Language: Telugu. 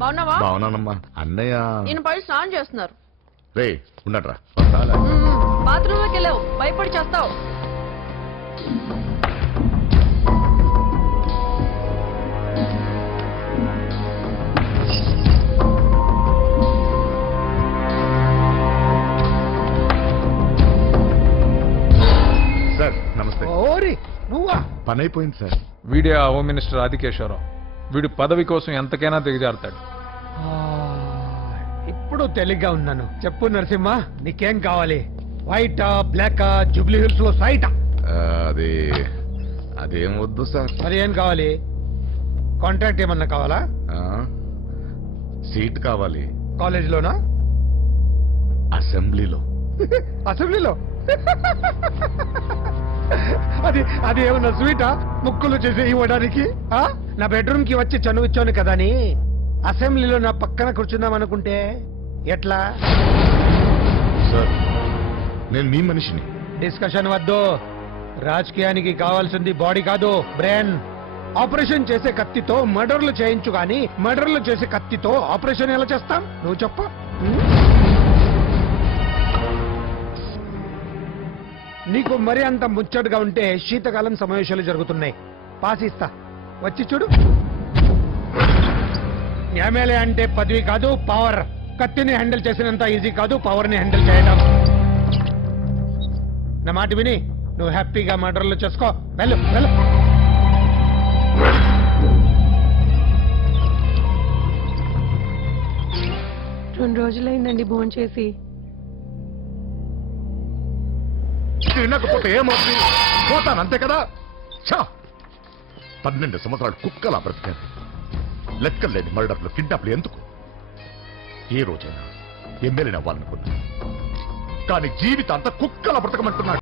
బాగున్నావా? బాగున్నానమ్మా. అన్నయ్య నేను పై స్నానం చేస్తున్నారు. రే ఉండట్రా. బాత్రూమ్ లోకి వెళ్ళావు, భయపడి చేస్తావు. సార్ నమస్తే. ఓరి నువ్వా? పని అయిపోయింది సార్. వీడే ఆ హోమ్ మినిస్టర్ ఆదికేశ్వరరావు. వీడు పదవి కోసం ఎంతకైనా దిగజారుతాడు. ఇప్పుడు తెలిగ్గా ఉన్నాను. చెప్పు నరసింహ, నీకేం కావాలి? వైటా, బ్లాకా, జూబ్లీ హిల్స్ లో సైటా? అది అదేం వద్దు సార్. మరి ఏం కావాలి? కాంట్రాక్ట్ ఏమన్నా కావాలా? సీట్ కావాలి. కాలేజీలోనా? అసెంబ్లీలో. అసెంబ్లీలో? అది అది ఏమన్నా స్వీటా? ముక్కులు చేసి ఇవ్వడానికి? నా బెడ్రూమ్ కి వచ్చి చనువిచ్చాను కదా అని అసెంబ్లీలో నా పక్కన కూర్చుందాం అనుకుంటే ఎట్లా? సార్ నేను మీ మనిషిని. డిస్కషన్ వద్దు. రాజకీయానికి కావాల్సింది బాడీ కాదు, బ్రెయిన్. ఆపరేషన్ చేసే కత్తితో మర్డర్లు చేయించు గాని మర్డర్లు చేసే కత్తితో ఆపరేషన్ ఎలా చేస్తాం? నువ్వు చెప్ప. నీకు మరి అంత ముచ్చటగా ఉంటే శీతకాలం సమావేశాలు జరుగుతున్నాయి. పాస్ ఇస్తా, వచ్చి చూడు. ఎమ్మెల్యే అంటే పదవి కాదు, పవర్. కత్తిని హ్యాండిల్ చేసినంత ఈజీ కాదు పవర్ ని హ్యాండిల్ చేయడం. నా మాట విని నువ్వు హ్యాపీగా మర్డర్లు చేసుకో. వెళ్ళు వెళ్ళు. రెండు రోజులైందండి భోజనం చేసి. తినకపోతే ఏమవుతుంది? పోతాను అంతే కదా. 12 సంవత్సరాలు కుక్కలా బ్రతికాను. లెక్కలేని మర్డర్లు, కిడ్నాప్లు ఎందుకు? ఏ రోజైనా ఎమ్మెల్యేని అవ్వాలనుకున్నా, కానీ జీవితం అంతా కుక్కలా బ్రతకమంటున్నాడు.